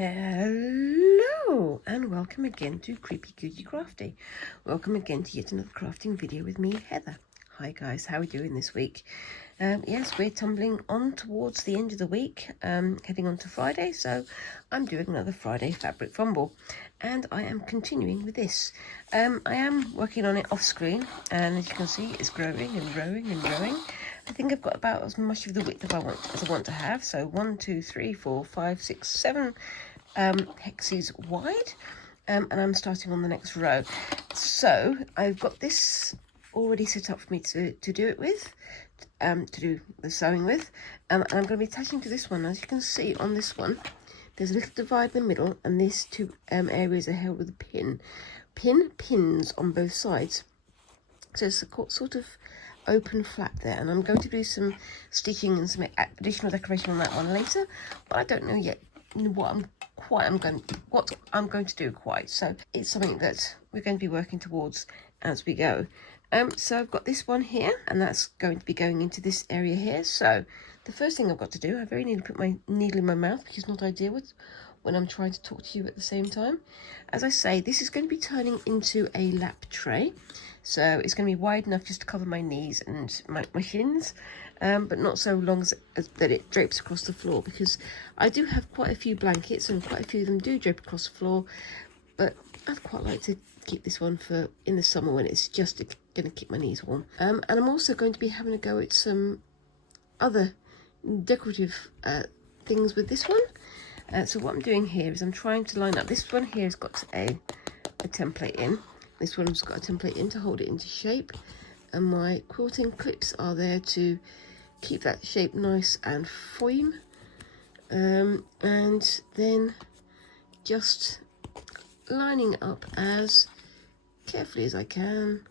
Hello and welcome again to Creepy Cootie Crafty. Welcome again to yet another crafting video with me, Heather. Hi guys, how are we doing this week? Yes, we're tumbling on towards the end of the week, heading on to Friday, so I'm doing another Friday Fabric Fumble, and I am continuing with this. I am working on it off screen, and as you can see, it's growing and growing and growing. I think I've got about as much of the width as I want to have. So 1, 2, 3, 4, 5, 6, 7 hexes wide, and I'm starting on the next row. So I've got this already set up for me to do it with, to do the sewing with, and I'm going to be attaching to this one. As you can see on this one, there's a little divide in the middle, and these two areas are held with a pins on both sides. So it's a sort of open flap there, and I'm going to do some stitching and some additional decoration on that one later, but I don't know yet what I'm going to do quite. So it's something that we're going to be working towards as we go. So I've got this one here, and that's going to be going into this area here. So the first thing I've got to do, I very nearly put my needle in my mouth, which is not ideal when I'm trying to talk to you at the same time. As I say, this is going to be turning into a lap tray. So it's going to be wide enough just to cover my knees and my shins, but not so long as that it drapes across the floor, because I do have quite a few blankets and quite a few of them do drape across the floor, but I'd quite like to keep this one for in the summer when it's just going to keep my knees warm. And I'm also going to be having a go at some other decorative things with this one. So what I'm doing here is I'm trying to line up. This one here has got a template in. This one's got a template in to hold it into shape, and my quilting clips are there to keep that shape nice and firm. And then just lining it up as carefully as I can.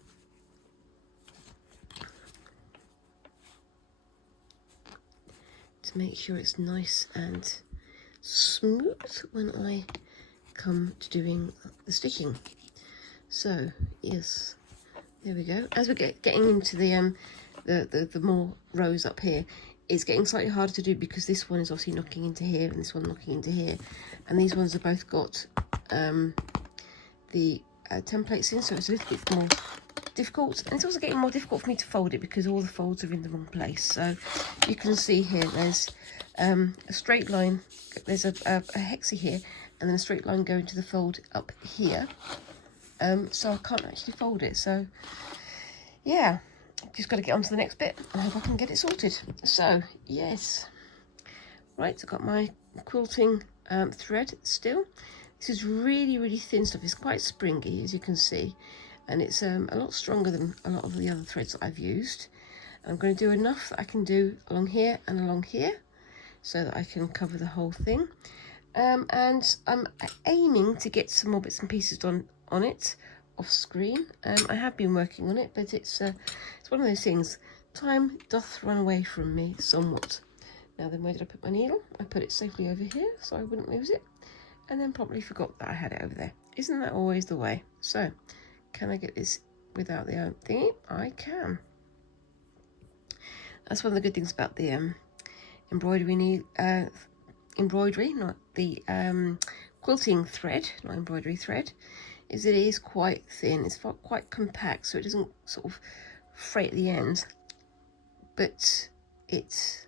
To make sure it's nice and smooth when I come to doing the stitching. So yes, there we go. As we're getting into the more rows up here, it's getting slightly harder to do because this one is obviously knocking into here and this one knocking into here, and these ones have both got the templates in, so it's a little bit more difficult, and it's also getting more difficult for me to fold it because all the folds are in the wrong place. So you can see here there's a straight line, there's a hexie here, and then a straight line going to the fold up here. So I can't actually fold it, so yeah, just got to get on to the next bit and hope I can get it sorted. So yes, right, I've got my quilting thread still. This is really thin stuff. It's quite springy, as you can see, and it's a lot stronger than a lot of the other threads that I've used. And I'm going to do enough that I can do along here and along here so that I can cover the whole thing. And I'm aiming to get some more bits and pieces on it off screen. I have been working on it, but it's one of those things, time doth run away from me somewhat. Now then, where did I put my needle? I put it safely over here so I wouldn't lose it, and then probably forgot that I had it over there. Isn't that always the way? So can I get this without the thingy? I can. That's one of the good things about the embroidery, not the quilting thread, not embroidery thread, is it is quite thin. It's quite compact, so it doesn't sort of fray at the ends, but it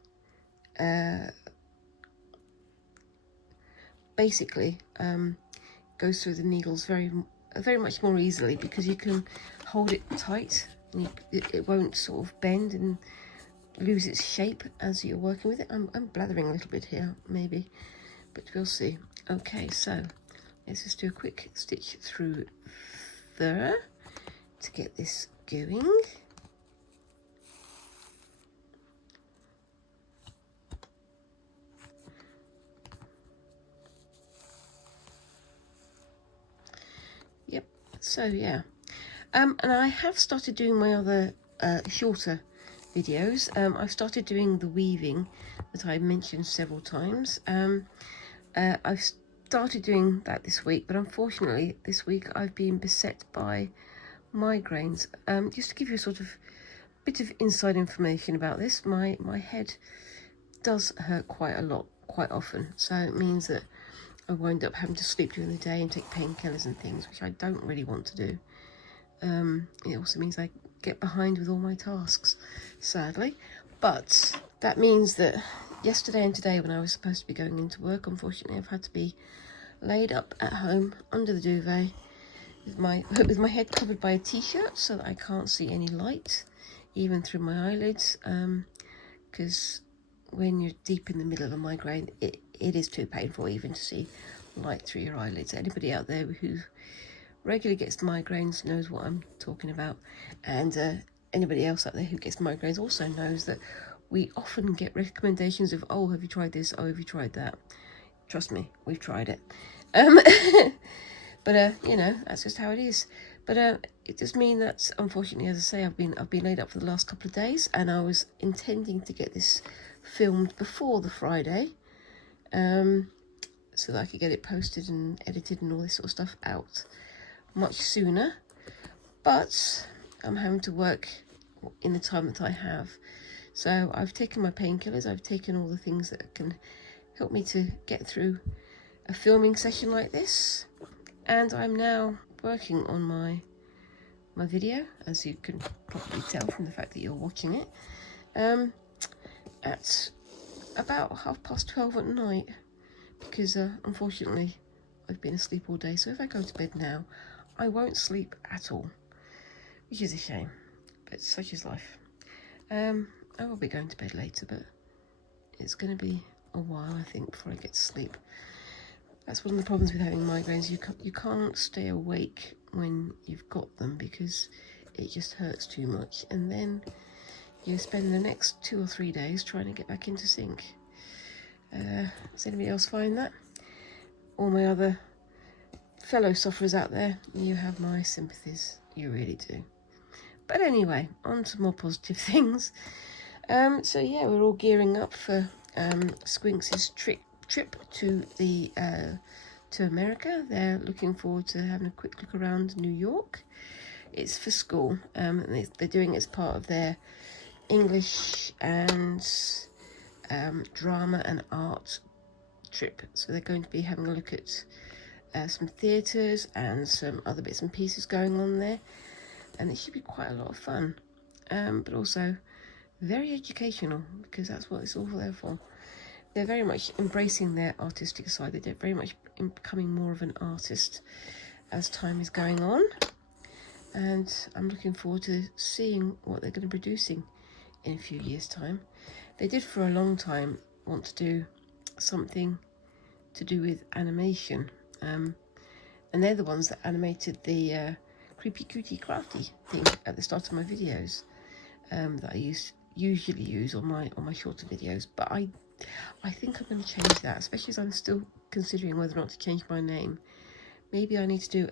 basically goes through the needles very much more easily because you can hold it tight and it won't sort of bend and lose its shape as you're working with it. I'm blathering a little bit here maybe, but we'll see. Okay, so let's just do a quick stitch through there to get this going. Yep, so yeah. And I have started doing my other shorter videos. I've started doing the weaving that I mentioned several times. I've started doing that this week, but unfortunately this week I've been beset by migraines. Just to give you a sort of bit of inside information about this, my head does hurt quite a lot, quite often, so it means that I wind up having to sleep during the day and take painkillers and things, which I don't really want to do. It also means I get behind with all my tasks, sadly. But that means that yesterday and today, when I was supposed to be going into work, unfortunately I've had to be laid up at home under the duvet with my head covered by a t-shirt so that I can't see any light, even through my eyelids, because when you're deep in the middle of a migraine, it is too painful even to see light through your eyelids. Anybody out there who regularly gets migraines knows what I'm talking about, and anybody else out there who gets migraines also knows that we often get recommendations of, oh, have you tried this? Oh, have you tried that? Trust me, we've tried it. But you know, that's just how it is. But it does mean that, unfortunately, as I say, I've been laid up for the last couple of days, and I was intending to get this filmed before the Friday, so that I could get it posted and edited and all this sort of stuff out much sooner. But I'm having to work in the time that I have. So I've taken my painkillers, I've taken all the things that can help me to get through a filming session like this, and I'm now working on my video, as you can probably tell from the fact that you're watching it, at about 12:30 at night, because unfortunately I've been asleep all day. So if I go to bed now, I won't sleep at all, which is a shame, but such is life. I will be going to bed later, but it's going to be a while, I think, before I get to sleep. That's one of the problems with having migraines. You can't stay awake when you've got them because it just hurts too much, and then you spend the next 2 or 3 days trying to get back into sync. Does anybody else find that? All my other fellow sufferers out there, you have my sympathies. You really do. But anyway, on to more positive things. So yeah, we're all gearing up for Squinks' trip to to America. They're looking forward to having a quick look around New York. It's for school, and they're doing it as part of their English and drama and art trip. So they're going to be having a look at some theatres and some other bits and pieces going on there, and it should be quite a lot of fun, but also very educational, because that's what it's all there for. They're very much embracing their artistic side. They're very much becoming more of an artist as time is going on, and I'm looking forward to seeing what they're going to be producing in a few years' time. They did for a long time want to do something to do with animation, and they're the ones that animated the creepy cutie crafty thing at the start of my videos, that I usually use on my shorter videos. But I think I'm going to change that, especially as I'm still considering whether or not to change my name. Maybe I need to do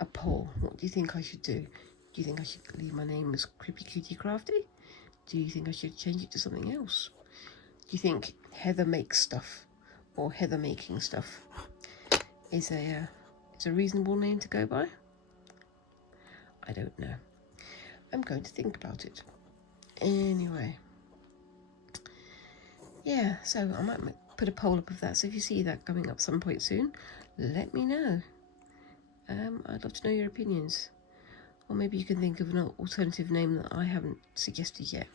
a poll. What do you think I should do? Do you think I should leave my name as Creepy Cutie Crafty? Do you think I should change it to something else? Do you think Heather Makes Stuff or Heather Making Stuff is a reasonable name to go by? I don't know. I'm going to think about it. Anyway. Yeah, so I might put a poll up of that. So if you see that coming up some point soon, let me know. I'd love to know your opinions. Or maybe you can think of an alternative name that I haven't suggested yet.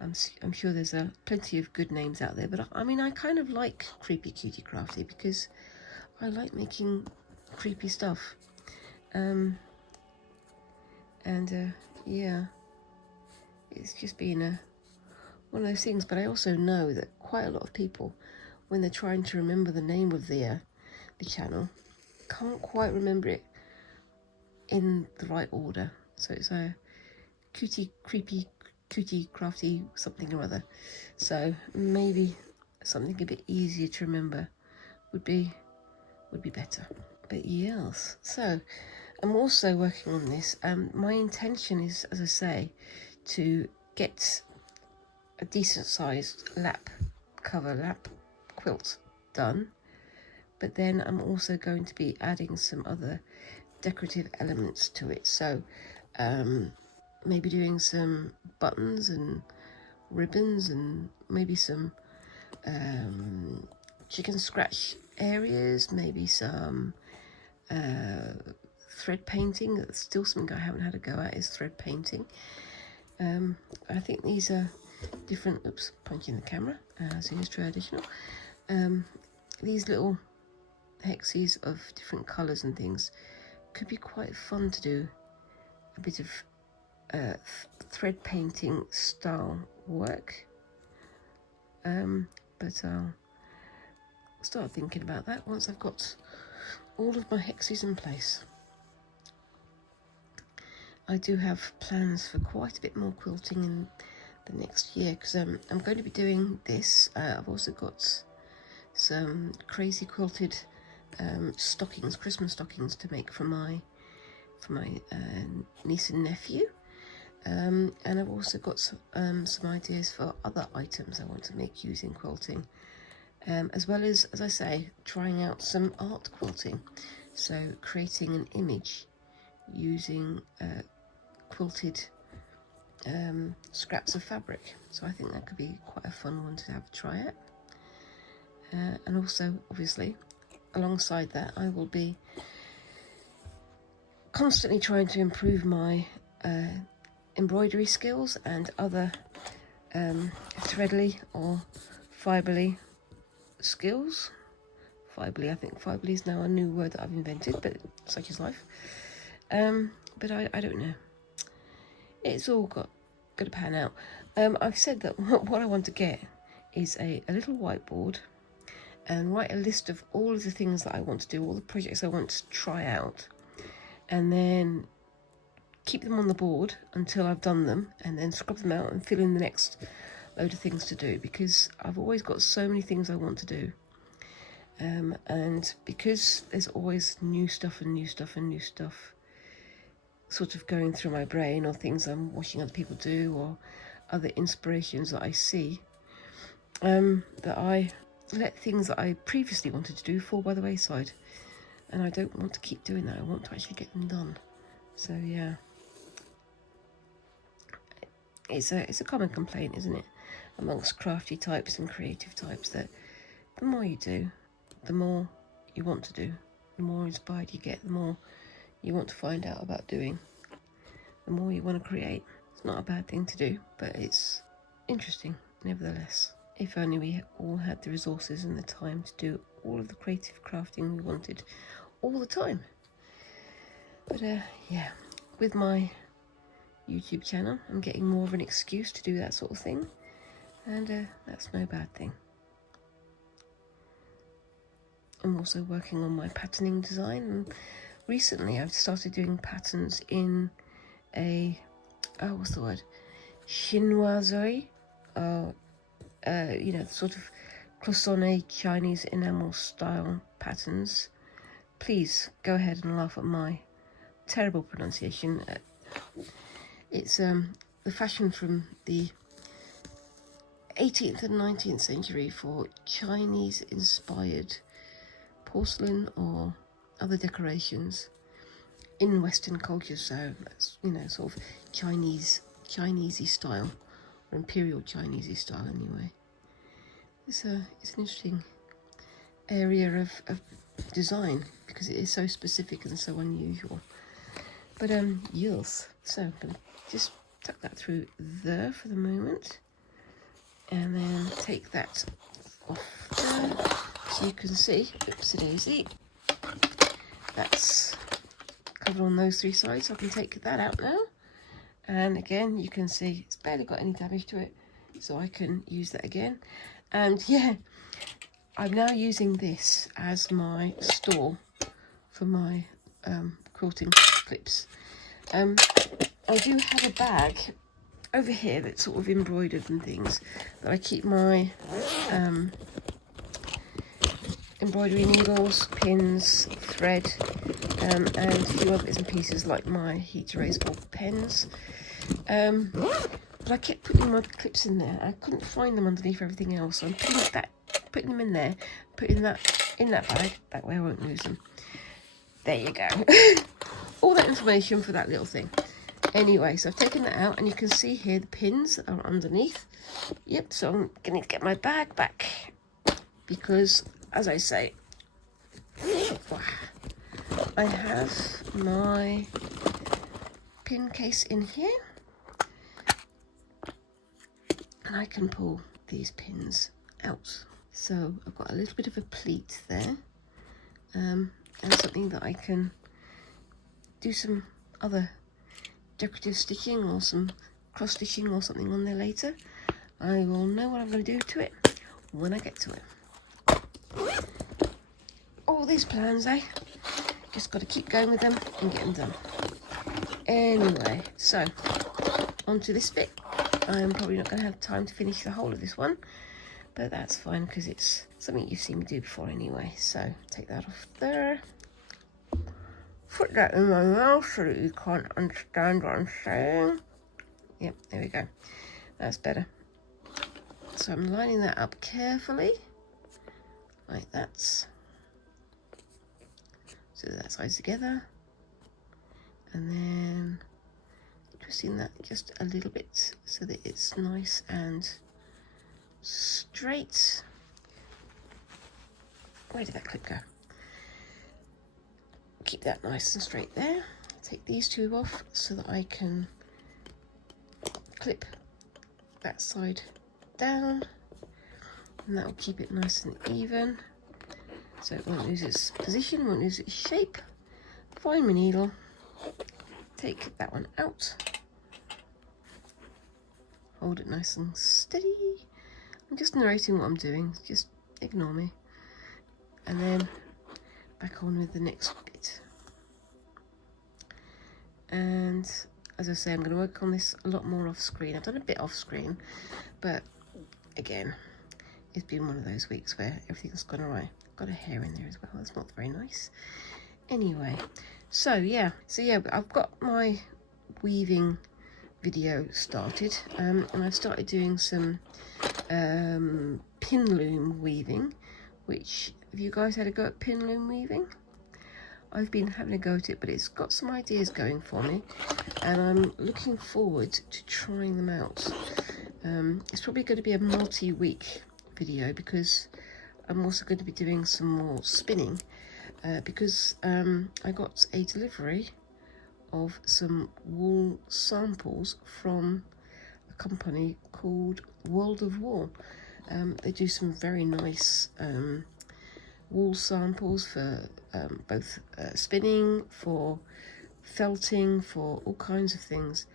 I'm sure there's plenty of good names out there, but I mean, I kind of like Creepy Cutie Crafty because I like making creepy stuff. Yeah, it's just been one of those things. But I also know that quite a lot of people, when they're trying to remember the name of the channel, can't quite remember it in the right order. So it's a creepy cutie crafty something or other. So maybe something a bit easier to remember would be better. But yes, so I'm also working on this. My intention is, as I say, to get a decent sized lap quilt done, but then I'm also going to be adding some other decorative elements to it. So maybe doing some buttons and ribbons, and maybe some chicken scratch areas, maybe some thread painting. That's still something I haven't had a go at, is thread painting. I think these are different, oops, punching the camera, as is traditional. These little hexes of different colours and things could be quite fun to do a bit of thread painting style work. But I'll start thinking about that once I've got all of my hexes in place. I do have plans for quite a bit more quilting in the next year, because I'm going to be doing this. I've also got some crazy quilted stockings, Christmas stockings, to make for my niece and nephew. And I've also got some ideas for other items I want to make using quilting, as well as I say, trying out some art quilting. So creating an image using quilted scraps of fabric. So I think that could be quite a fun one to have a try at. And also, obviously, alongside that, I will be constantly trying to improve my embroidery skills and other threadly or fiberly skills. Fiberly, I think fiberly is now a new word that I've invented, but such is life. But I don't know. It's all got to pan out. I've said that what I want to get is a little whiteboard and write a list of all of the things that I want to do, all the projects I want to try out, and then keep them on the board until I've done them, and then scrub them out and fill in the next load of things to do, because I've always got so many things I want to do. And because there's always new stuff and new stuff and new stuff sort of going through my brain, or things I'm watching other people do, or other inspirations that I see, that I let things that I previously wanted to do fall by the wayside. And I don't want to keep doing that. I want to actually get them done. So yeah, it's a common complaint, isn't it, amongst crafty types and creative types, that the more you do, the more you want to do, the more inspired you get, the more you want to find out about doing, the more you want to create. It's not a bad thing to do, but it's interesting nevertheless. If only we all had the resources and the time to do all of the creative crafting we wanted all the time. But yeah, with my YouTube channel, I'm getting more of an excuse to do that sort of thing, and that's no bad thing. I'm also working on my patterning design, and recently I've started doing patterns in a what's the word, chinoiserie, you know, sort of cloisonné Chinese enamel style patterns. Please go ahead and laugh at my terrible pronunciation. It's the fashion from the 18th and 19th century for Chinese inspired porcelain or other decorations in Western culture. So that's, you know, sort of Chinesey style, or Imperial Chinesey style anyway. It's an interesting area of design, because it is so specific and so unusual. But yes, so I'm going to just tuck that through there for the moment, and then take that off there, so you can see, oopsie-daisy, that's covered on those three sides. So I can take that out now, and again you can see it's barely got any damage to it, so I can use that again. And yeah, I'm now using this as my store for my quilting clips. I do have a bag over here that's sort of embroidered and things, that I keep my embroidery needles, pins, thread, and a few other bits and pieces like my heat erasable pens. But I kept putting my clips in there. I couldn't find them underneath everything else, so I'm putting them in there, putting that in that bag. That way I won't lose them. There you go. All that information for that little thing. Anyway, so I've taken that out, and you can see here the pins are underneath. Yep, so I'm going to get my bag back, because as I say, I have my pin case in here, and I can pull these pins out. So I've got a little bit of a pleat there, and something that I can do some other decorative stitching or some cross stitching or something on there later. I will know what I'm going to do to it when I get to it. All these plans, just got to keep going with them and get them done. Anyway, so onto this bit. I'm probably not going to have time to finish the whole of this one, but that's fine because it's something you've seen me do before anyway. So take that off there. Put that in my mouth so that you can't understand what I'm saying. Yep, there we go. That's better. So I'm lining that up carefully, like that. So that side's together. And then twisting that just a little bit so that it's nice and straight. Where did that clip go? Keep that nice and straight there. Take these two off so that I can clip that side down, and that will keep it nice and even so it won't lose its position, won't lose its shape. Find my needle, take that one out, hold it nice and steady. I'm just narrating what I'm doing, just ignore me, and then back on with the next bit. And as I say, I'm going to work on this a lot more off screen. I've done a bit off screen, but again, it's been one of those weeks where everything's gone alright. Got a hair in there as well, that's not very nice. Anyway, so yeah, I've got my weaving video started, and I've started doing some pin loom weaving, which, have you guys had a go at pin loom weaving? I've been having a go at it, but it's got some ideas going for me, and I'm looking forward to trying them out. It's probably going to be a multi-week video because I'm also going to be doing some more spinning, because I got a delivery of some wool samples from a company called World of Wool. They do some very nice wool samples for both spinning, for felting, for all kinds of things,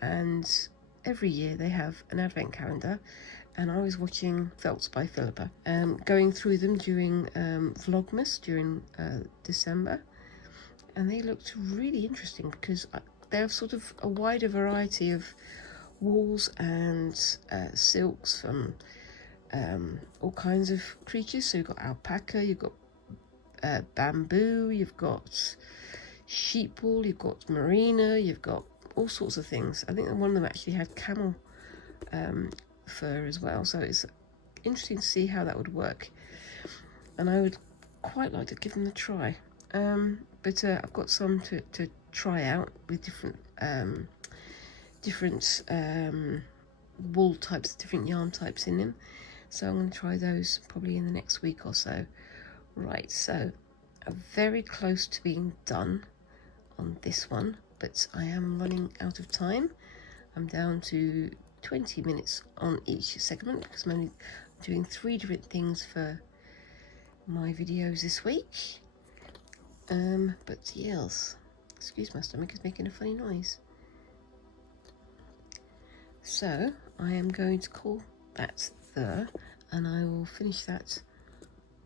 and every year they have an advent calendar, and I was watching Felts by Philippa, going through them during Vlogmas during December, and they looked really interesting because they have sort of a wider variety of wools and silks from all kinds of creatures. So you've got alpaca, you've got bamboo, you've got sheep wool, you've got merino, you've got all sorts of things. I think one of them actually had camel fur as well, so it's interesting to see how that would work, and I would quite like to give them a try. But I've got some to try out with different wool types, different yarn types in them, so I'm going to try those probably in the next week or so. Right, so I'm very close to being done on this one, but I am running out of time. I'm down to 20 minutes on each segment because I'm only doing 3 different things for my videos this week. But yes, excuse my stomach is making a funny noise. So I am going to call that there, and I will finish that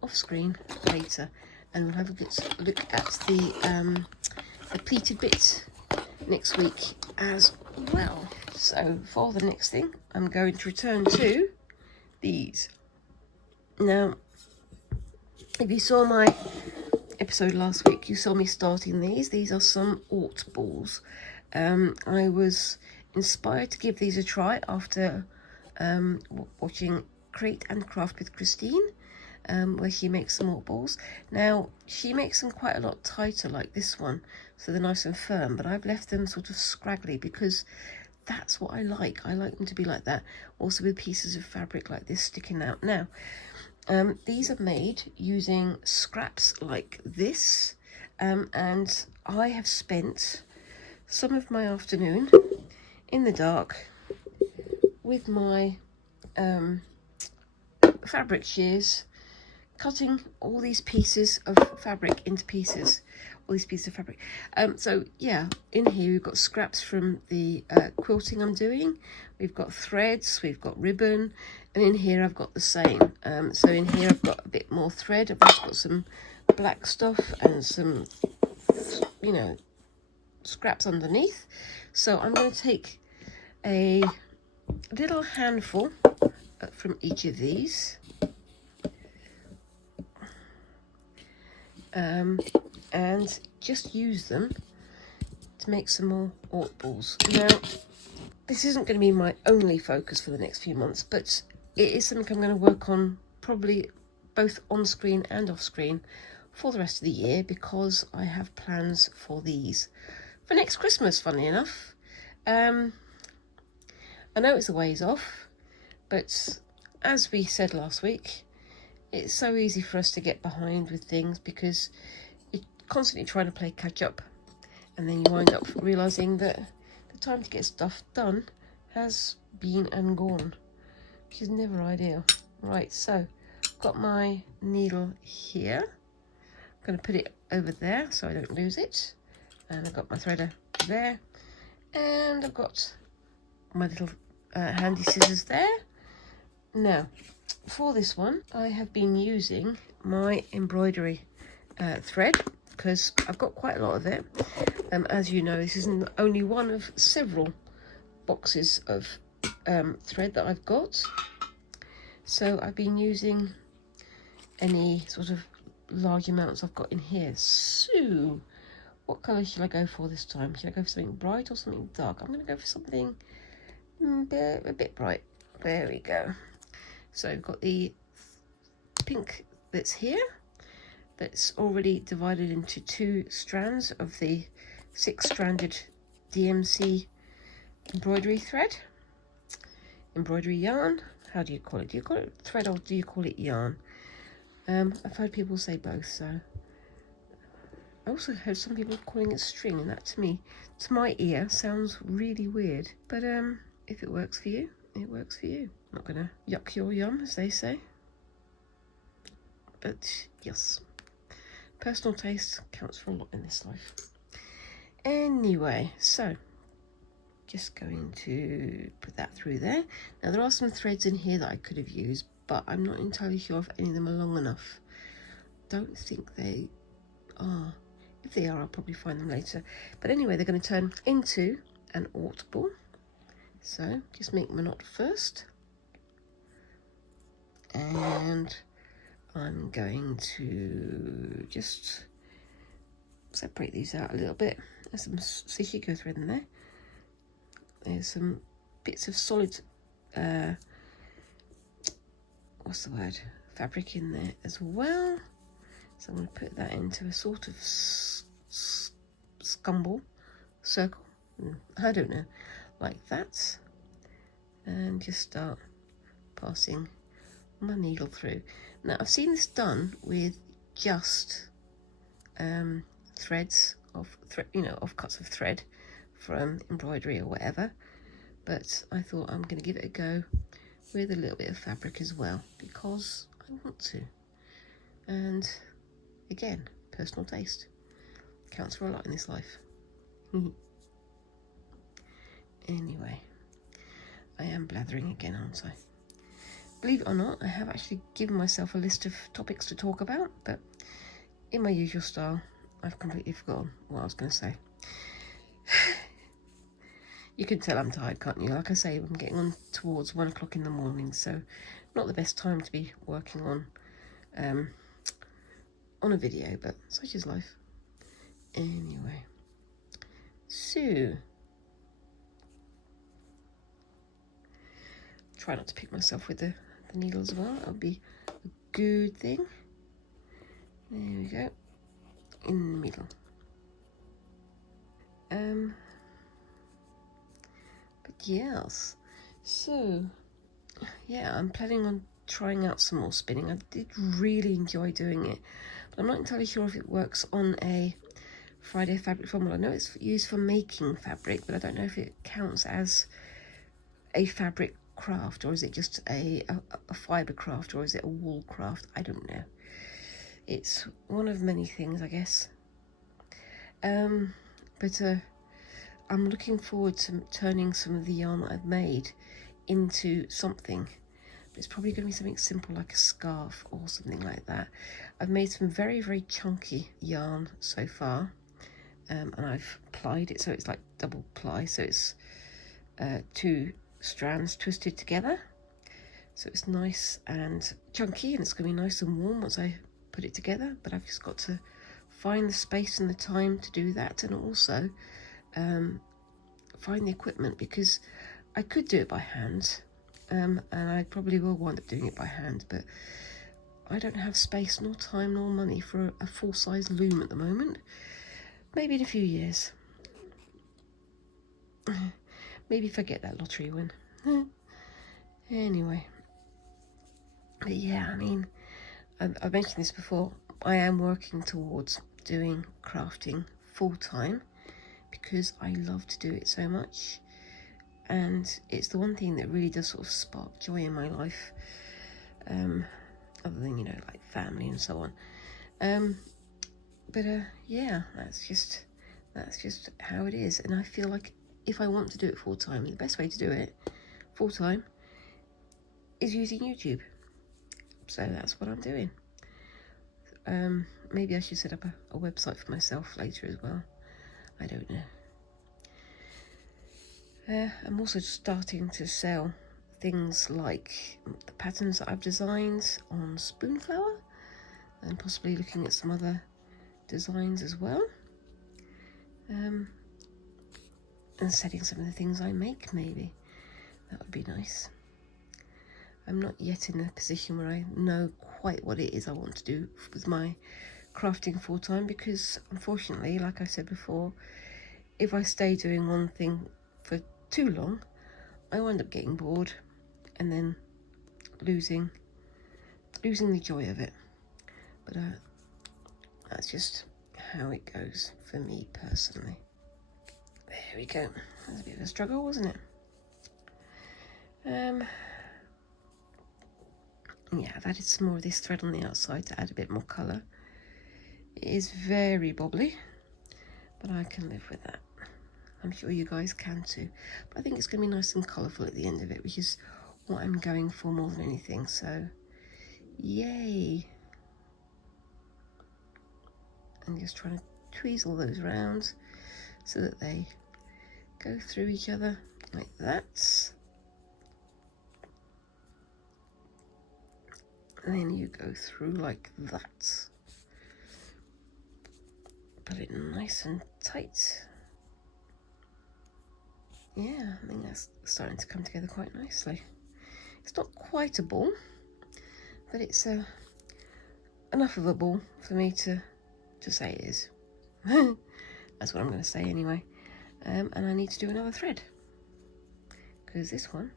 off screen later, and we'll have a good look at the pleated bit next week as well. So for the next thing, I'm going to return to these. Now, if you saw my episode last week, you saw me starting these. These are some Ort balls. I was inspired to give these a try after watching Create and Craft with Christine, where she makes some Ort balls. Now, she makes them quite a lot tighter like this one, so they're nice and firm, but I've left them sort of scraggly because that's what I like. I like them to be like that, also with pieces of fabric like this sticking out. Now, These are made using scraps like this, and I have spent some of my afternoon in the dark with my fabric shears, cutting all these pieces of fabric into pieces, all these pieces of fabric. So yeah, in here we've got scraps from the quilting I'm doing, we've got threads, we've got ribbon, and in here I've got the same. So in here I've got a bit more thread, I've just got some black stuff and some, you know, scraps underneath. So I'm going to take a little handful from each of these, and just use them to make some more ort balls. Now, this isn't going to be my only focus for the next few months, but it is something I'm going to work on probably both on screen and off screen for the rest of the year, because I have plans for these for next Christmas, funnily enough. I know it's a ways off, but as we said last week, it's so easy for us to get behind with things because you're constantly trying to play catch up, and then you wind up realising that the time to get stuff done has been and gone, which is never ideal. Right, so I've got my needle here. I'm going to put it over there so I don't lose it. And I've got my threader there. And I've got my little handy scissors there. Now, for this one, I have been using my embroidery thread because I've got quite a lot of it. As you know, this is only one of several boxes of thread that I've got. So I've been using any sort of large amounts I've got in here. So, what colour should I go for this time? Should I go for something bright or something dark? I'm going to go for something a bit bright. There we go. So I've got the pink that's here, that's already divided into 2 strands of the 6-stranded DMC embroidery thread, embroidery yarn. How do you call it? Do you call it thread or do you call it yarn? I've heard people say both, so I also heard some people calling it string, and that to my ear sounds really weird. But if it works for you, it works for you. I'm not gonna yuck your yum, as they say. But yes, personal taste counts for a lot in this life. Anyway, so just going to put that through there. Now there are some threads in here that I could have used, but I'm not entirely sure if any of them are long enough. Don't think they are. If they are, I'll probably find them later. But anyway, they're going to turn into an ort ball. So just make my knot first. And I'm going to just separate these out a little bit. There's some Sishiko thread in there. There's some bits of solid, what's the word? Fabric in there as well. So I'm going to put that into a sort of scumble circle. I don't know, like that. And just start passing my needle through. Now I've seen this done with just threads of offcuts of thread from embroidery or whatever, but I thought I'm going to give it a go with a little bit of fabric as well because I want to. And again, personal taste counts for a lot in this life. Anyway, I am blathering again, aren't I? Believe it or not, I have actually given myself a list of topics to talk about, but in my usual style, I've completely forgotten what I was going to say. You can tell I'm tired, can't you? Like I say, I'm getting on towards 1 o'clock in the morning, so not the best time to be working on a video, but such is life. Anyway, so try not to pick myself with the needle as well. That'll be a good thing. There we go, in the middle. But yes, so yeah, I'm planning on trying out some more spinning. I did really enjoy doing it, but I'm not entirely sure if it works on a Friday Fabric Fumble. I know it's used for making fabric, but I don't know if it counts as a fabric craft, or is it just a fibre craft, or is it a wool craft? I don't know. It's one of many things, I guess. But I'm looking forward to turning some of the yarn that I've made into something. It's probably going to be something simple like a scarf or something like that. I've made some very, very chunky yarn so far, and I've plied it so it's like double ply, so it's 2 strands twisted together, so it's nice and chunky, and it's going to be nice and warm once I put it together. But I've just got to find the space and the time to do that, and also find the equipment, because I could do it by hand, and I probably will wind up doing it by hand, but I don't have space nor time nor money for a full-size loom at the moment. Maybe in a few years. Maybe if I get that lottery win. Anyway. But yeah, I mean, I've mentioned this before. I am working towards doing crafting full-time because I love to do it so much. And it's the one thing that really does sort of spark joy in my life. Other than, you know, like family and so on. But yeah, that's just how it is. And I feel like if I want to do it full-time, the best way to do it full-time is using YouTube. So that's what I'm doing. Maybe I should set up a website for myself later as well. I don't know. I'm also starting to sell things like the patterns that I've designed on spoonflower, and possibly looking at some other designs as well, and setting some of the things I make. Maybe that would be nice. I'm not yet in a position where I know quite what it is I want to do with my crafting full time, because unfortunately, like I said before, if I stay doing one thing for too long, I wind up getting bored and then losing the joy of it. But that's just how it goes for me personally. There we go. That's a bit of a struggle, wasn't it? Yeah, I've added some more of this thread on the outside to add a bit more colour. It is very bobbly, but I can live with that. I'm sure you guys can too. But I think it's going to be nice and colourful at the end of it, which is what I'm going for more than anything. So, yay! I'm just trying to tweezle those round so that they go through each other like that. And then you go through like that. Put it nice and tight. Yeah, I think that's starting to come together quite nicely. It's not quite a ball, but it's enough of a ball for me to say it is. That's what I'm going to say anyway. And I need to do another thread, because this one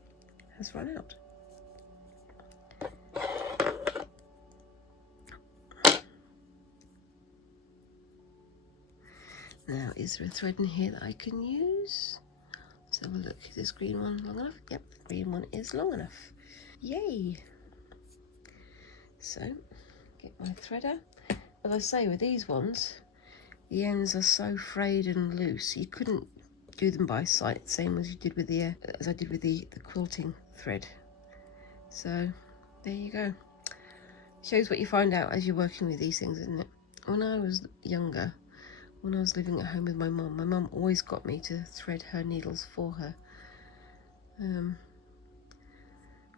has run out. Now, is there a thread in here that I can use? Let's have a look. Is this green one long enough? Yep, the green one is long enough. Yay! So, get my threader. As I say, with these ones, the ends are so frayed and loose. You couldn't do them by sight, same as you did with the as I did with the quilting thread. So, there you go. Shows what you find out as you're working with these things, isn't it? When I was younger, when I was living at home with my mum always got me to thread her needles for her.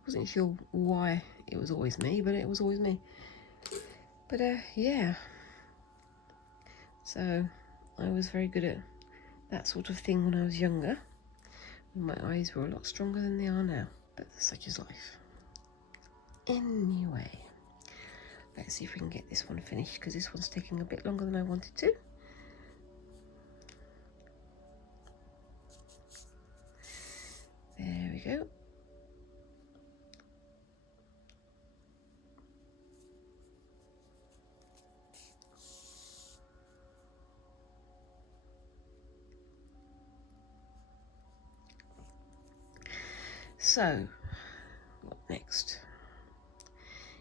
Wasn't sure why it was always me, but it was always me. But yeah. So I was very good at that sort of thing when I was younger. My eyes were a lot stronger than they are now, but such is life. Anyway, let's see if we can get this one finished, because this one's taking a bit longer than I wanted to. There we go. So, what next?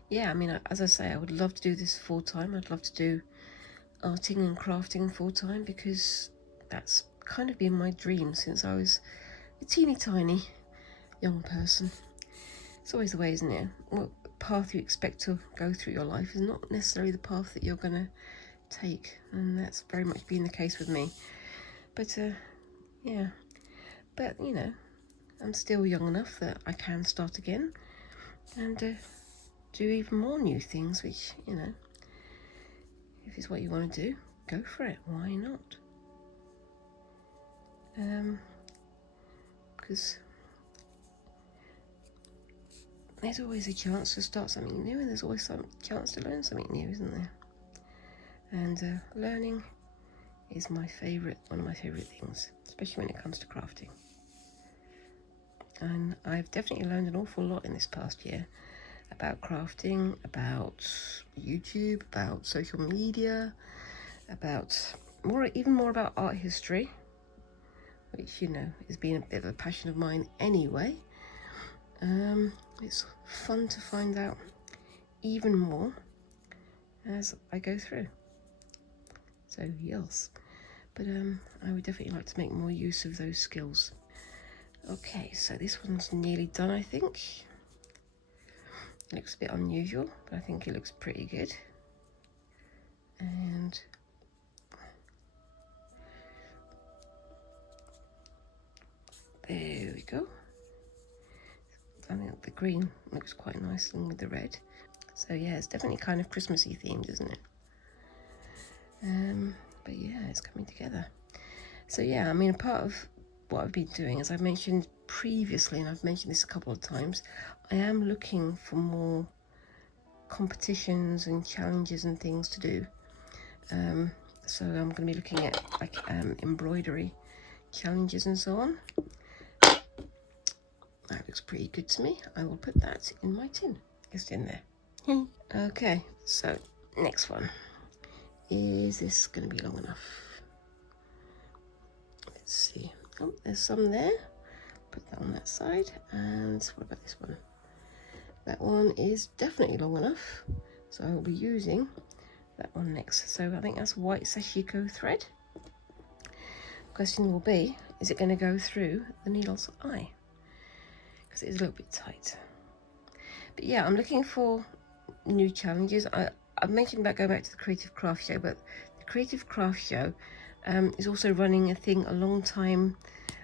Yeah, I mean, as I say, I would love to do this full time. I'd love to do arting and crafting full time, because that's kind of been my dream since I was a teeny tiny young person. It's always the way, isn't it? What path you expect to go through your life is not necessarily the path that you're going to take, and that's very much been the case with me. But yeah, but you know, I'm still young enough that I can start again and do even more new things, which, you know, if it's what you want to do, go for it. Why not? Because there's always a chance to start something new, and there's always some chance to learn something new, isn't there? And learning is one of my favourite things, especially when it comes to crafting. And I've definitely learned an awful lot in this past year about crafting, about YouTube, about social media, about even more about art history, which, you know, has been a bit of a passion of mine anyway. It's fun to find out even more as I go through. So yes, but I would definitely like to make more use of those skills. Okay, so this one's nearly done, I think. It looks a bit unusual, but I think it looks pretty good. And there we go. I think the green looks quite nice and with the red. So yeah, it's definitely kind of Christmassy themed, isn't it? But yeah, it's coming together. So yeah, I mean, a part of what I've been doing, as I've mentioned previously, and I've mentioned this a couple of times, I am looking for more competitions and challenges and things to do. So I'm going to be looking at like embroidery challenges and so on. That looks pretty good to me. I will put that in my tin. It's in there. Okay, so next one. Is this going to be long enough? Let's see. Oh, there's some there. Put that on that side. And what about this one? That one is definitely long enough, so I'll be using that one next. So I think that's white sashiko thread. Question will be, is it going to go through the needle's eye? Because it is a little bit tight. But yeah, I'm looking for new challenges. I've mentioned about going back to the Creative Craft Show, but the Creative Craft Show is also running a thing alongside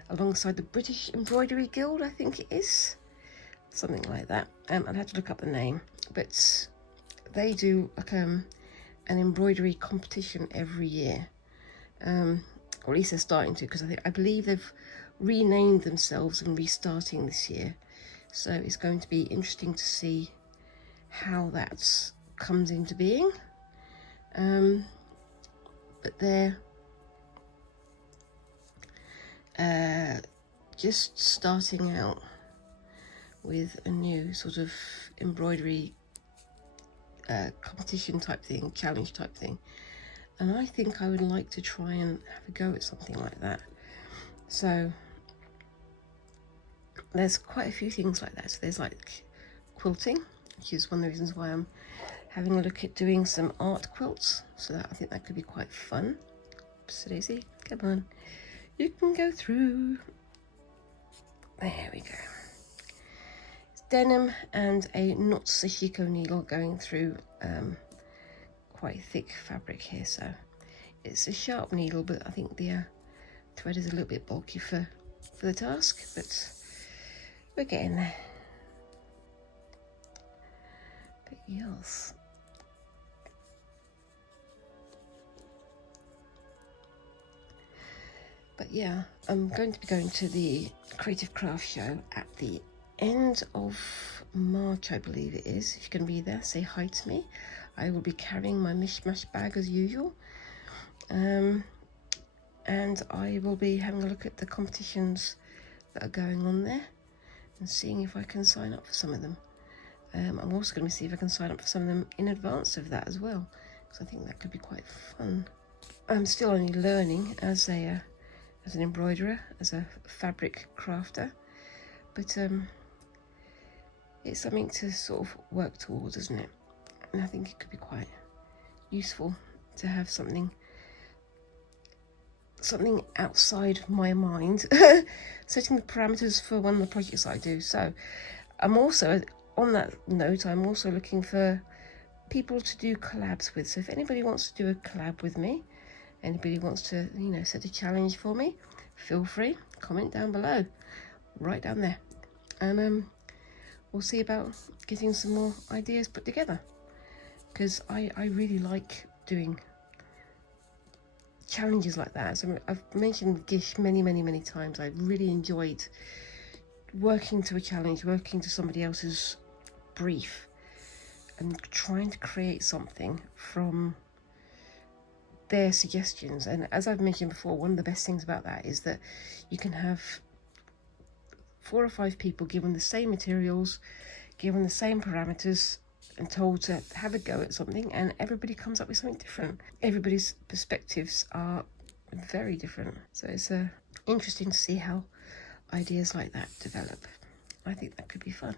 the British Embroidery Guild, I think it is. Something like that. I'd have to look up the name, but they do like an embroidery competition every year, or at least they're starting to, because I believe they've renamed themselves and restarting this year. So it's going to be interesting to see how that comes into being. But they're just starting out with a new sort of embroidery competition type thing, challenge type thing, and I think I would like to try and have a go at something like that. So there's quite a few things like that. So there's like quilting, which is one of the reasons why I'm having a look at doing some art quilts, so that I think that could be quite fun. So Daisy, come on, you can go through. There we go. Denim and a not sashiko needle going through quite thick fabric here, so it's a sharp needle, but I think the thread is a little bit bulky for the task, but we're getting there. But yes, but yeah, I'm going to be going to the Creative Craft Show at the end of March, I believe it is. If you can be there, say hi to me. I will be carrying my mishmash bag as usual, and I will be having a look at the competitions that are going on there and seeing if I can sign up for some of them. I'm also going to see if I can sign up for some of them in advance of that as well, because I think that could be quite fun. I'm still only learning as an embroiderer, as a fabric crafter, but it's something to sort of work towards, isn't it? And I think it could be quite useful to have something outside my mind, setting the parameters for one of the projects I do. So I'm also, on that note, I'm also looking for people to do collabs with. So if anybody wants to do a collab with me, anybody wants to, you know, set a challenge for me, feel free, comment down below, right down there, and we'll see about getting some more ideas put together, because I really like doing challenges like that. So I've mentioned Gish many times. I really enjoyed working to a challenge, working to somebody else's brief, and trying to create something from their suggestions. And as I've mentioned before, one of the best things about that is that you can have 4 or 5 people given the same materials, given the same parameters, and told to have a go at something, and everybody comes up with something different. Everybody's perspectives are very different, so it's interesting to see how ideas like that develop. I think that could be fun.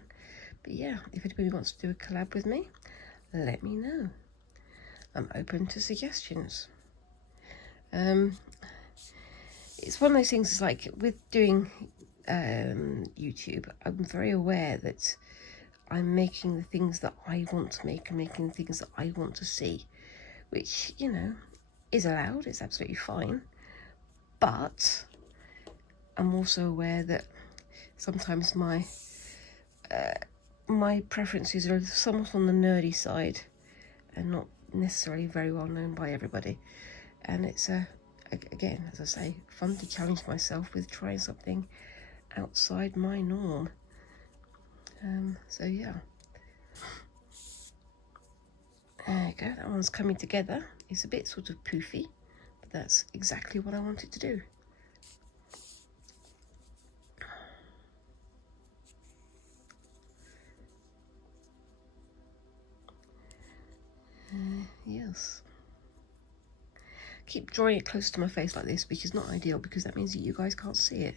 But yeah, if anybody wants to do a collab with me, let me know. I'm open to suggestions. It's one of those things, it's like with doing YouTube, I'm very aware that I'm making the things that I want to make and making things that I want to see, which, you know, is allowed, it's absolutely fine. But I'm also aware that sometimes my preferences are somewhat on the nerdy side and not necessarily very well known by everybody. And it's again, as I say, fun to challenge myself with trying something outside my norm. So yeah, there you go, that one's coming together. It's a bit sort of poofy, but that's exactly what I wanted to do. Yes. Keep drawing it close to my face like this, which is not ideal because that means that you guys can't see it.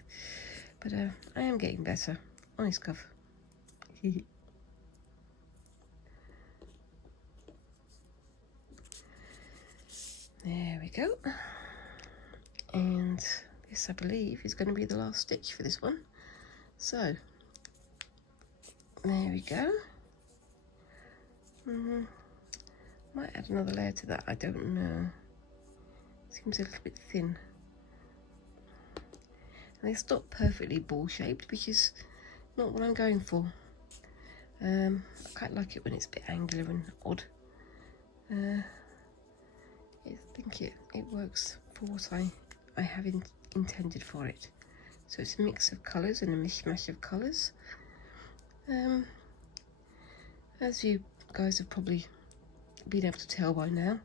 But I am getting better. Honest cuff. There we go. And this, I believe, is going to be the last stitch for this one. So, there we go. Might add another layer to that, I don't know. Seems a little bit thin. And it's not perfectly ball shaped, which is not what I'm going for. I quite like it when it's a bit angular and odd. I think it works for what I have intended for it. So it's a mix of colours and a mishmash of colours. As you guys have probably been able to tell by now,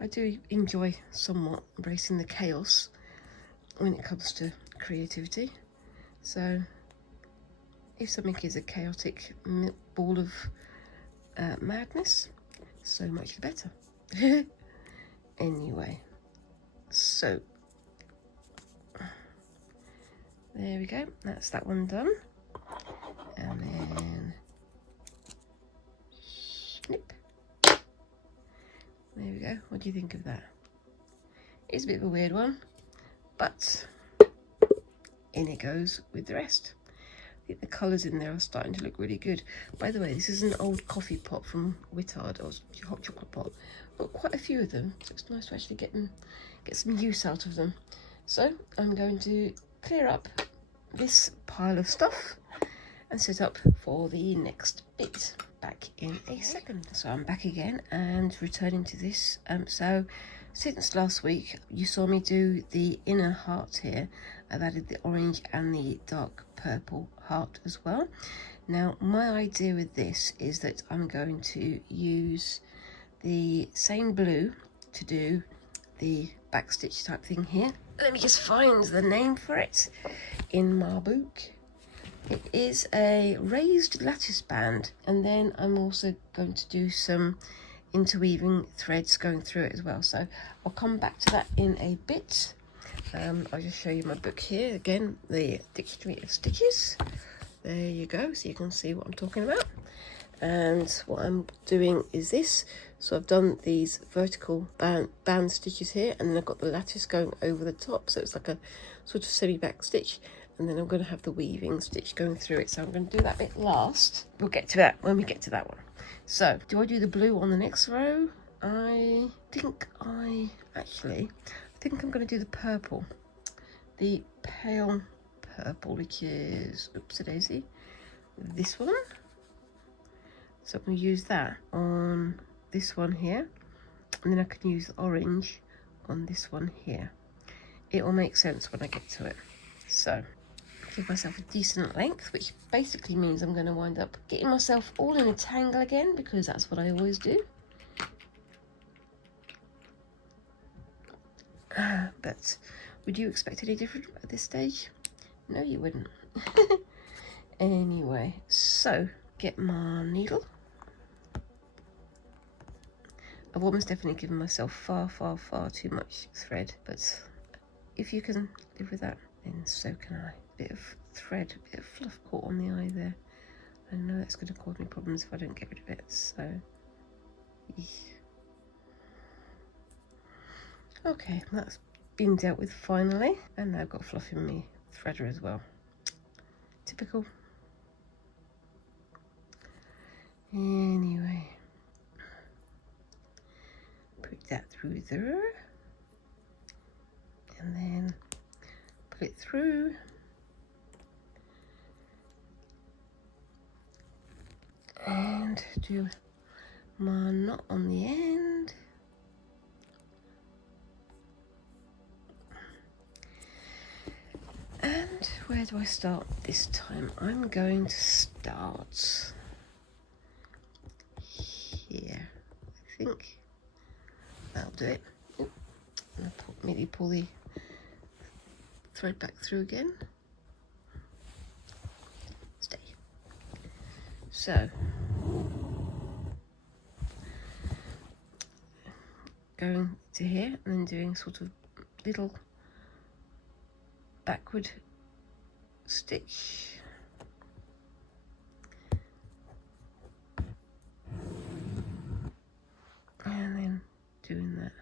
I do enjoy somewhat embracing the chaos when it comes to creativity. So if something is a chaotic ball of madness, so much the better. Anyway, so there we go, that's that one done. And then snip. There we go. What do you think of that? It's a bit of a weird one, but in it goes with the rest. I think the colours in there are starting to look really good. By the way, this is an old coffee pot from Wittard, or hot chocolate pot. Got quite a few of them, so it's nice to actually get some use out of them. So I'm going to clear up this pile of stuff and set up for the next bit. Back in a second. So I'm back again and returning to this. So since last week you saw me do the inner heart here. I've added the orange and the dark purple heart as well. Now my idea with this is that I'm going to use the same blue to do the backstitch type thing here. Let me just find the name for it in my book. It is a raised lattice band, and then I'm also going to do some interweaving threads going through it as well. So I'll come back to that in a bit. I'll just show you my book here again, the Dictionary of Stitches. There you go, so you can see what I'm talking about. And what I'm doing is this. So I've done these vertical band stitches here, and then I've got the lattice going over the top, so it's like a sort of semi-back stitch, and then I'm going to have the weaving stitch going through it. So I'm going to do that bit last. We'll get to that when we get to that one. So do I do the blue on the next row? I think I'm going to do the purple, the pale purple, which is, oops-a-daisy, this one. So I'm going to use that on this one here, and then I can use the orange on this one here. It will make sense when I get to it. So give myself a decent length, which basically means I'm going to wind up getting myself all in a tangle again, because that's what I always do. But would you expect any different at this stage? No, you wouldn't. Anyway, so get my needle. I've almost definitely given myself far too much thread, but if you can live with that, then so can I. Bit of thread, bit of fluff caught on the eye there. I know that's going to cause me problems if I don't get rid of it, so... Okay, that's been dealt with finally, and now I've got fluff in my threader as well. Typical. Anyway, put that through there, and then put it through, and do my knot on the end. And where do I start this time? I'm going to start here. I think that'll do it. Oop. And I'll maybe pull the thread back through again. Stay. So going to here and then doing sort of little backward stitch, and then doing that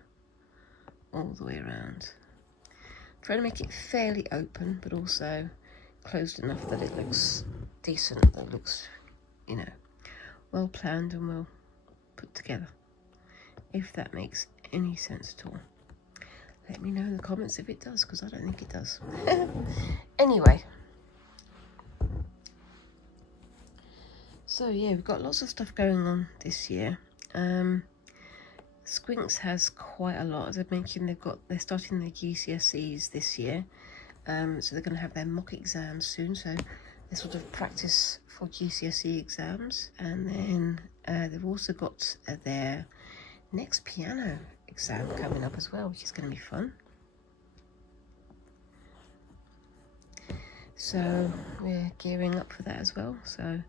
all the way around, trying to make it fairly open but also closed enough that it looks decent, that it looks, you know, well planned and well put together, if that makes any sense at all. Let me know in the comments if it does, because I don't think it does. Anyway, so yeah, we've got lots of stuff going on this year. Squinks has quite a lot. As I mentioned, they're starting their GCSEs this year, so they're going to have their mock exams soon, so they sort of practice for GCSE exams. And then they've also got their next piano exam coming up as well, which is going to be fun. So we're gearing up for that as well, so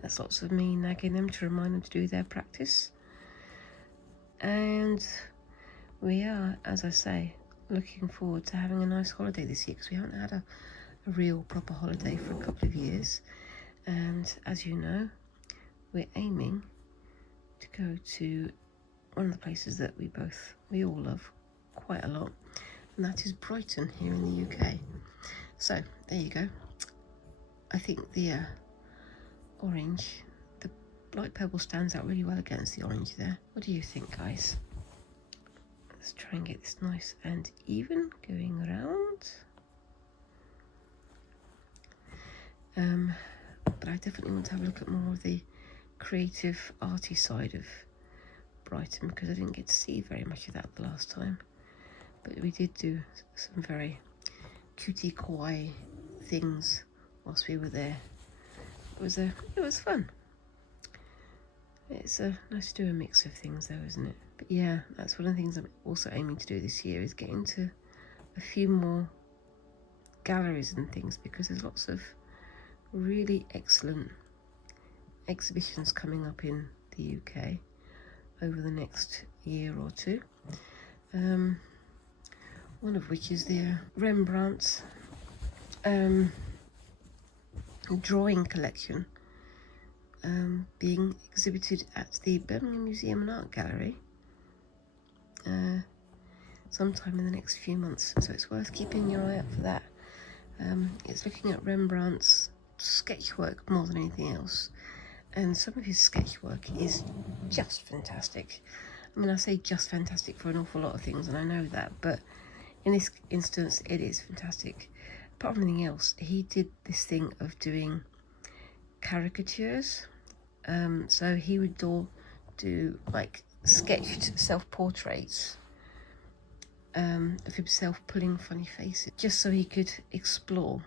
that's lots of me nagging them to remind them to do their practice. And we are, as I say, looking forward to having a nice holiday this year, because we haven't had a real proper holiday for a couple of years. And as you know, we're aiming to go to one of the places that we all love quite a lot, and that is Brighton here in the UK. So there you go. I think the orange, the light purple stands out really well against the orange there. What do you think, guys? Let's try and get this nice and even going around. But I definitely want to have a look at more of the creative, arty side of Brighton, because I didn't get to see very much of that the last time. But we did do some very cutie kawaii things whilst we were there. It was fun. It's nice to do a mix of things though, isn't it? But yeah, that's one of the things I'm also aiming to do this year, is get into a few more galleries and things, because there's lots of really excellent exhibitions coming up in the UK over the next year or two. One of which is the Rembrandt drawing collection, being exhibited at the Birmingham Museum and Art Gallery sometime in the next few months, so it's worth keeping your eye out for that. It's looking at Rembrandt's sketchwork more than anything else, and some of his sketchwork is just fantastic. I mean, I say just fantastic for an awful lot of things, and I know that, but in this instance it is fantastic. Apart from anything else, he did this thing of doing caricatures, so he would do like sketched self-portraits of himself pulling funny faces, just so he could explore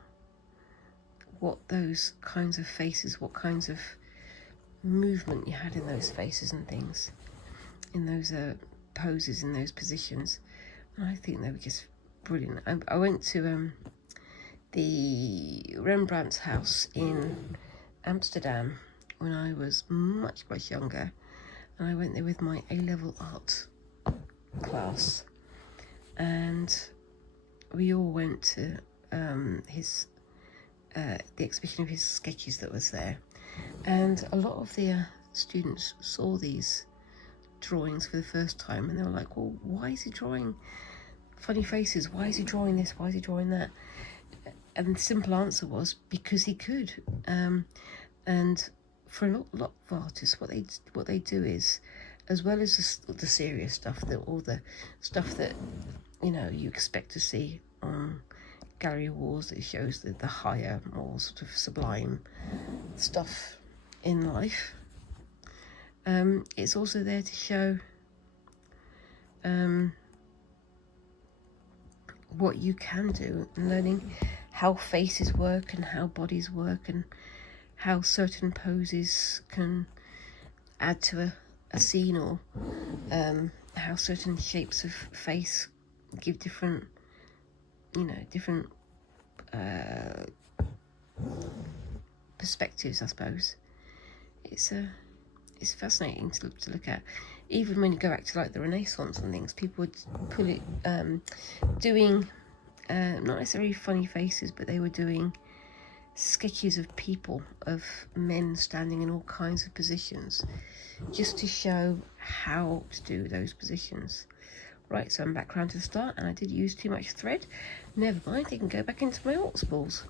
what those kinds of faces, what kinds of movement you had in those faces and things, in those poses, in those positions. And I think they were just brilliant. I went to the Rembrandt's house in Amsterdam when I was much younger, and I went there with my A-level art class, and we all went to the exhibition of his sketches that was there, and a lot of the students saw these drawings for the first time, and they were like, well, why is he drawing funny faces? Why is he drawing this? Why is he drawing that? And the simple answer was because he could. And for a lot of artists, what they do is, as well as the serious stuff, all the stuff that you expect to see on gallery walls, that shows the higher, more sort of sublime stuff in life, it's also there to show what you can do, and learning how faces work and how bodies work, and how certain poses can add to a scene, or how certain shapes of face give different perspectives, I suppose. It's fascinating to look at. Even when you go back to like the Renaissance and things, people would pull it, doing not necessarily funny faces, but they were doing sketches of people, of men standing in all kinds of positions, just to show how to do those positions. Right, so I'm back round to the start, and I did use too much thread. Never mind, I can go back into my Orts balls.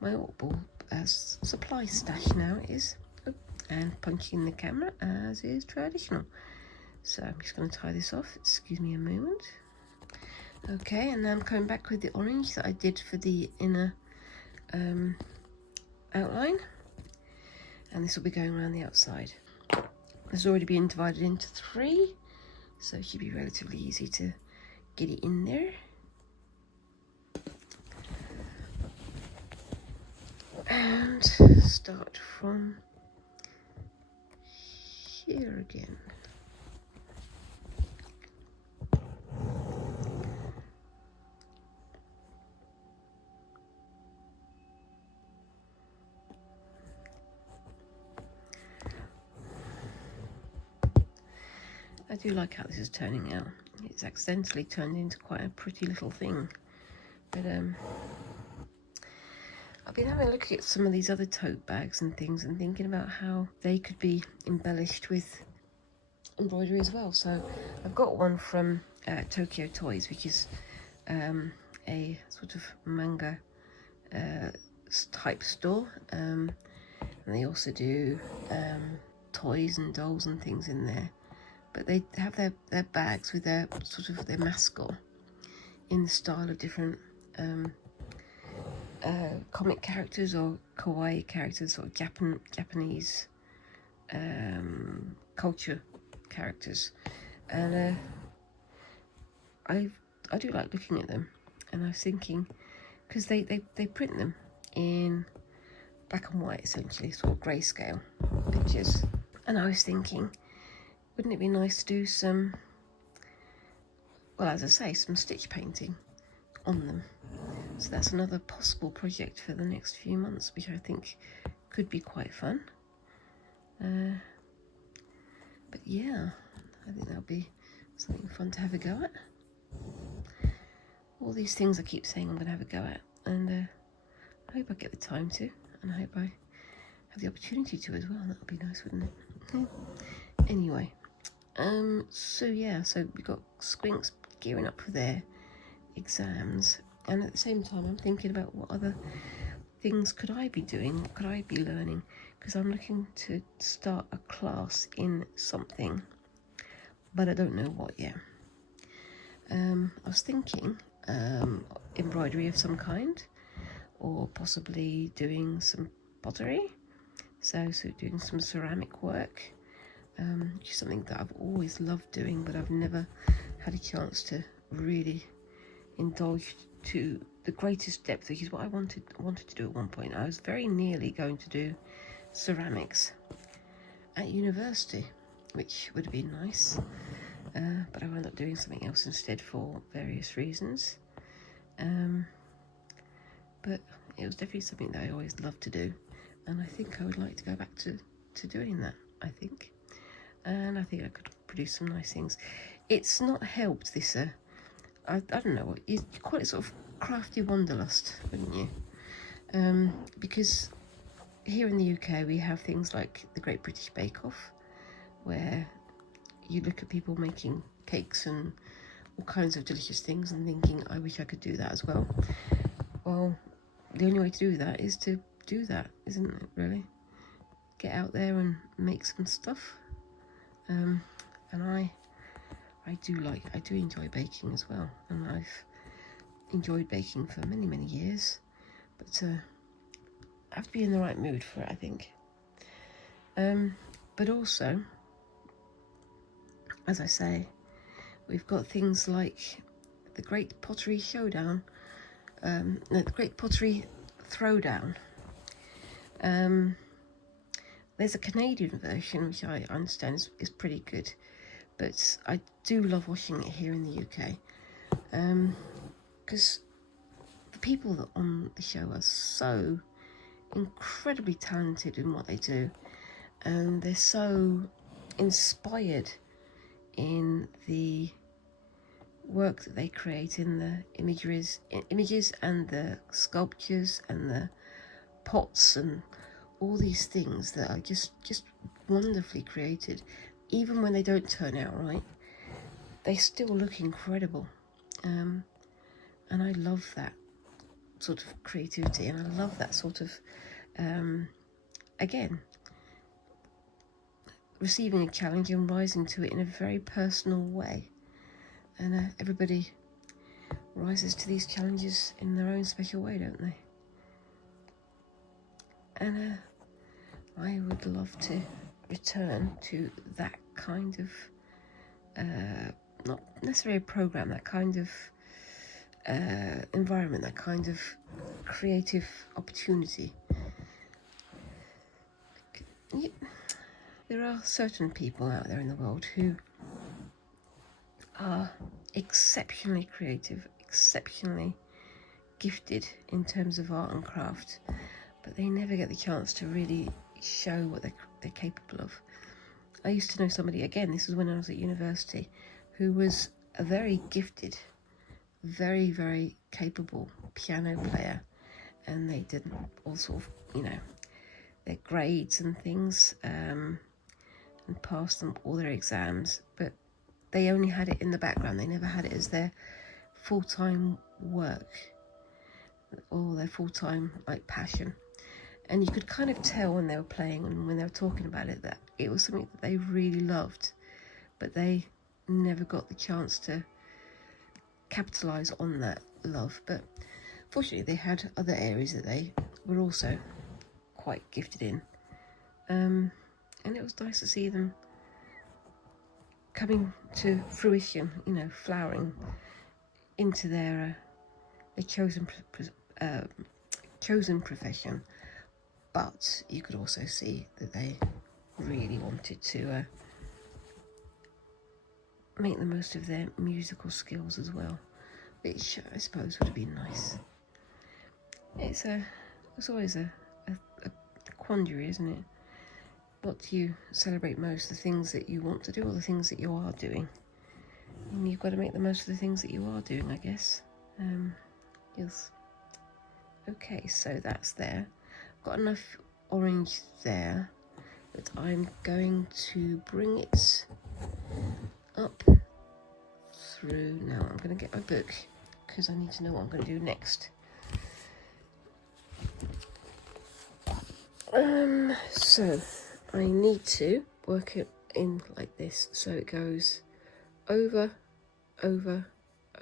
My Ort ball supply stash now it is. Oh, and punching the camera as is traditional. So I'm just going to tie this off. Excuse me a moment. Okay, and now I'm coming back with the orange that I did for the inner outline, and this will be going around the outside. It's already been divided into 3, so it should be relatively easy to get it in there. And start from here again. I do like how this is turning out. It's accidentally turned into quite a pretty little thing. But I've been having a look at some of these other tote bags and things, and thinking about how they could be embellished with embroidery as well. So I've got one from Tokyo Toys, which is a sort of manga type store, and they also do toys and dolls and things in there. But they have their bags with their sort of their mascot in the style of different comic characters or kawaii characters, or Japanese culture characters, and I do like looking at them. And I was thinking, because they print them in black and white, essentially, sort of grayscale pictures, and I was thinking, wouldn't it be nice to do some, well, as I say, some stitch painting on them? So that's another possible project for the next few months, which I think could be quite fun. But yeah, I think that'll be something fun to have a go at. All these things I keep saying I'm going to have a go at, and I hope I get the time to, and I hope I have the opportunity to as well. That would be nice, wouldn't it? Anyway, so yeah, so we've got squinks gearing up for their exams, and at the same time I'm thinking about what other things could I be doing, what could I be learning, because I'm looking to start a class in something, but I don't know what yet. I was thinking embroidery of some kind, or possibly doing some pottery, so doing some ceramic work, which is something that I've always loved doing, but I've never had a chance to really indulge to the greatest depth, which is what I wanted to do at one point. I was very nearly going to do ceramics at university, which would have been nice, but I wound up doing something else instead for various reasons. But it was definitely something that I always loved to do, and I think I would like to go back to doing that, I think. And I think I could produce some nice things. It's not helped, this I don't know what you call it, sort of crafty wanderlust, wouldn't you? Because here in the UK we have things like the Great British Bake Off, where you look at people making cakes and all kinds of delicious things and thinking, I wish I could do that as well. Well, the only way to do that is to do that, isn't it, really? Get out there and make some stuff. And I do enjoy baking as well, and I've enjoyed baking for many years, but I have to be in the right mood for it, I think. But also, as I say, we've got things like the Great Pottery Showdown, the Great Pottery Throwdown. There's a Canadian version, which I understand is pretty good, but I do love watching it here in the UK, because the people that on the show are so incredibly talented in what they do, and they're so inspired in the work that they create, in the images and the sculptures and the pots and all these things that are just wonderfully created. Even when they don't turn out right, they still look incredible, and I love that sort of creativity, and I love that sort of again, receiving a challenge and rising to it in a very personal way. And everybody rises to these challenges in their own special way, don't they? And I would love to return to that kind of, not necessarily a program, that kind of environment, that kind of creative opportunity. There are certain people out there in the world who are exceptionally creative, exceptionally gifted in terms of art and craft, but they never get the chance to really show what they're capable of. I used to know somebody, again, this was when I was at university, who was a very gifted, very capable piano player, and they did all sort of, their grades and things, and passed them all their exams, but they only had it in the background. They never had it as their full-time work or their full-time passion. And you could kind of tell when they were playing and when they were talking about it that it was something that they really loved, but they never got the chance to capitalise on that love. But fortunately they had other areas that they were also quite gifted in, and it was nice to see them coming to fruition, flowering into their chosen profession. But you could also see that they really wanted to make the most of their musical skills as well, which I suppose would have been nice. It's always a quandary, isn't it? What do you celebrate most, the things that you want to do or the things that you are doing? And you've got to make the most of the things that you are doing, I guess. Yes. Okay, so that's there. Got enough orange there, but I'm going to bring it up through. Now I'm going to get my book because I need to know what I'm going to do next. So I need to work it in like this, so it goes over, over,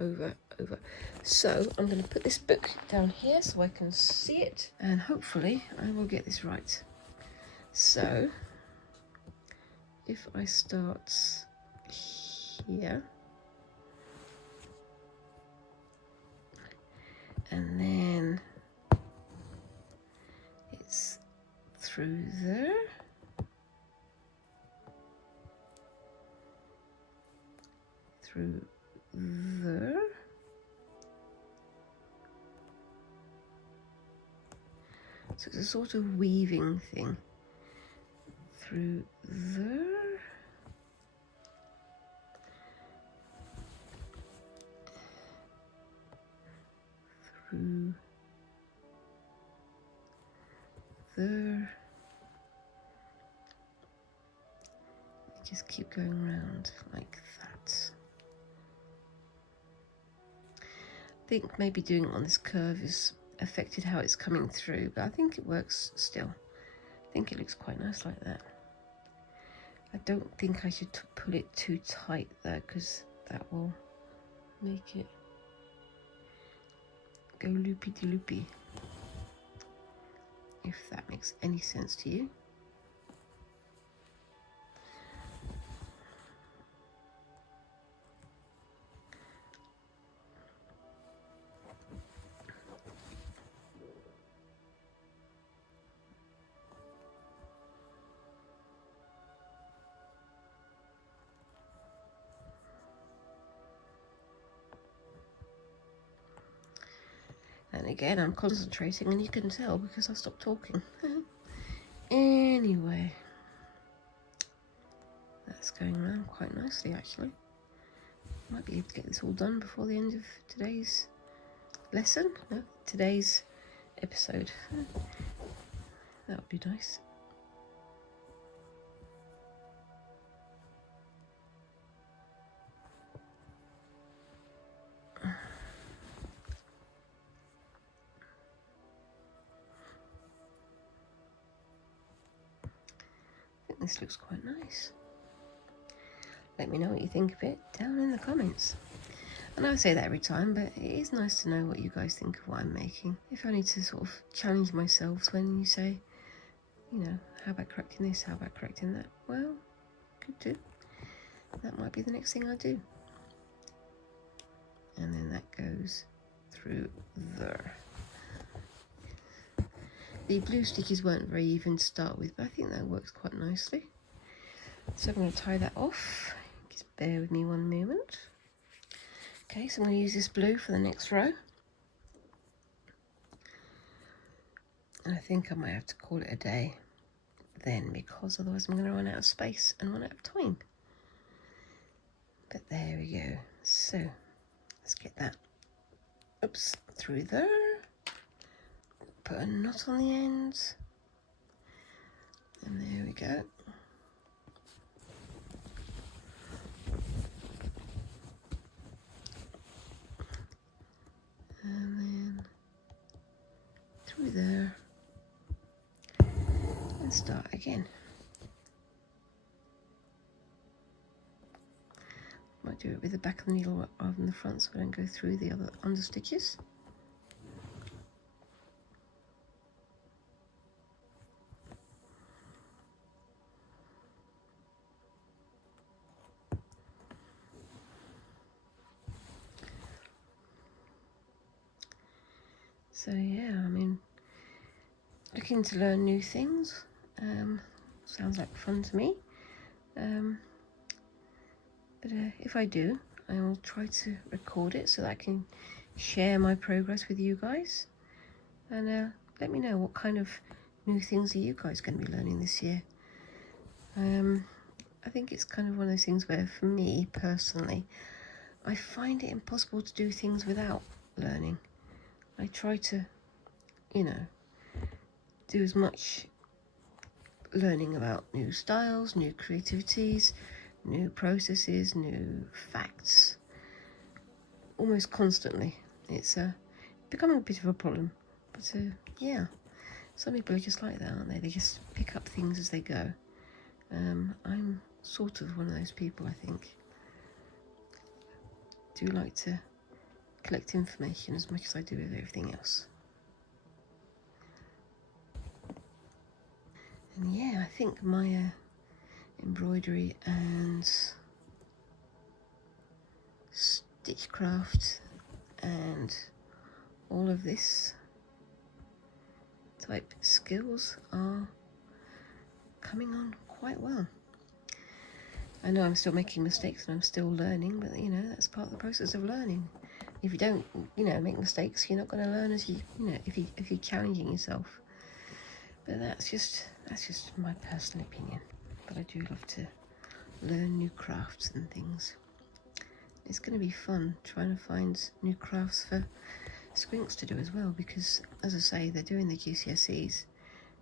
over, over. So I'm going to put this book down here so I can see it, and hopefully I will get this right. So if I start here and then it's through there, through there, so it's a sort of weaving thing, through there, through there, just keep going around like that. I think maybe doing it on this curve has affected how it's coming through, but I think it works still. I think it looks quite nice like that. I don't think I should pull it too tight though, because that will make it go loopy-de-loopy, if that makes any sense to you. And again, I'm concentrating, and you can tell because I stopped talking. Anyway, that's going around quite nicely actually. Might be able to get this all done before the end of today's lesson. No, today's episode. That would be nice. I think this looks quite nice. Let me know what you think of it down in the comments. And I say that every time, but it is nice to know what you guys think of what I'm making. If I need to sort of challenge myself when you say, you know, how about correcting this, how about correcting that? Well, could do. That might be the next thing I do. And then that goes through there. The blue stickies weren't very even to start with, but I think that works quite nicely. So I'm going to tie that off. Just bear with me one moment. Okay, so I'm going to use this blue for the next row. And I think I might have to call it a day then, because otherwise I'm going to run out of space and run out of time. But there we go. So let's get that, oops, through there. Put a knot on the end. And there we go. And then through there. And start again. Might do it with the back of the needle rather than the front, so I don't go through the other under stitches. So yeah, I mean, looking to learn new things. Sounds like fun to me. But if I do, I will try to record it so that I can share my progress with you guys. And let me know what kind of new things are you guys going to be learning this year. I think it's kind of one of those things where, for me personally, I find it impossible to do things without learning. I try to, you know, do as much learning about new styles, new creativities, new processes, new facts, almost constantly. It's becoming a bit of a problem, but yeah, some people are just like that, aren't they? They just pick up things as they go. I'm sort of one of those people, I think. Do like to collect information as much as I do with everything else. And yeah, I think my embroidery and stitchcraft and all of this type skills are coming on quite well. I know I'm still making mistakes and I'm still learning, but you know, that's part of the process of learning. If you don't, you know, make mistakes, you're not going to learn as you know, if you're challenging yourself. But that's just my personal opinion. But I do love to learn new crafts and things. It's going to be fun trying to find new crafts for Squinks to do as well, because as I say, they're doing the GCSEs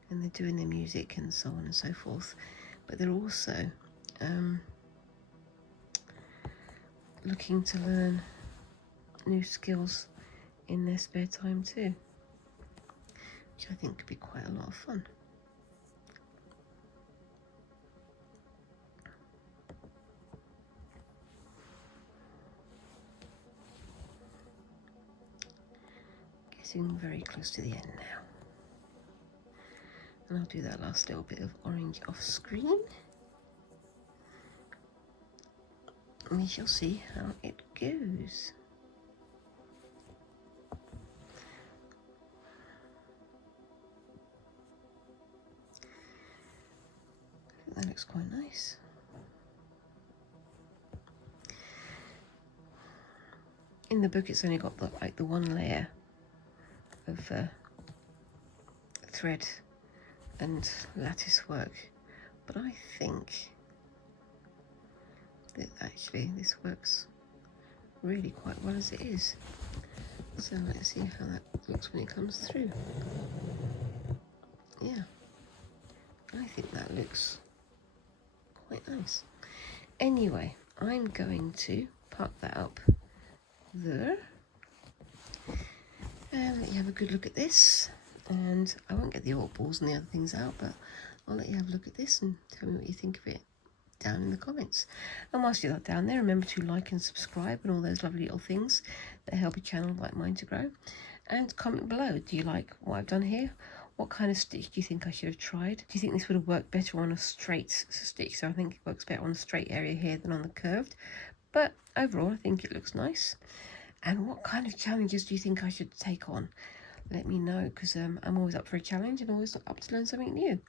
and they're doing their music and so on and so forth, but they're also looking to learn new skills in their spare time too, which I think could be quite a lot of fun. Getting very close to the end now. And I'll do that last little bit of orange off screen. And we shall see how it goes. I think that looks quite nice. In the book it's only got the one layer of thread and lattice work, but I think that actually this works really quite well as it is. So let's see how that looks when it comes through. Yeah, I think that looks quite nice. Anyway, I'm going to park that up there and let you have a good look at this. And I won't get the alt balls and the other things out, but I'll let you have a look at this and tell me what you think of it down in the comments. And whilst you're down there, remember to like and subscribe and all those lovely little things that help a channel like mine to grow. And comment below, do you like what I've done here? What kind of stitch do you think I should have tried? Do you think this would have worked better on a straight stitch? So I think it works better on the straight area here than on the curved. But overall, I think it looks nice. And what kind of challenges do you think I should take on? Let me know, because I'm always up for a challenge and always up to learn something new.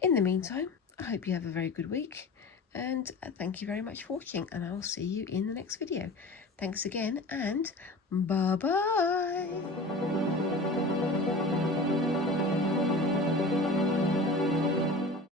In the meantime, I hope you have a very good week, and thank you very much for watching, and I'll see you in the next video. Thanks again, and bye-bye.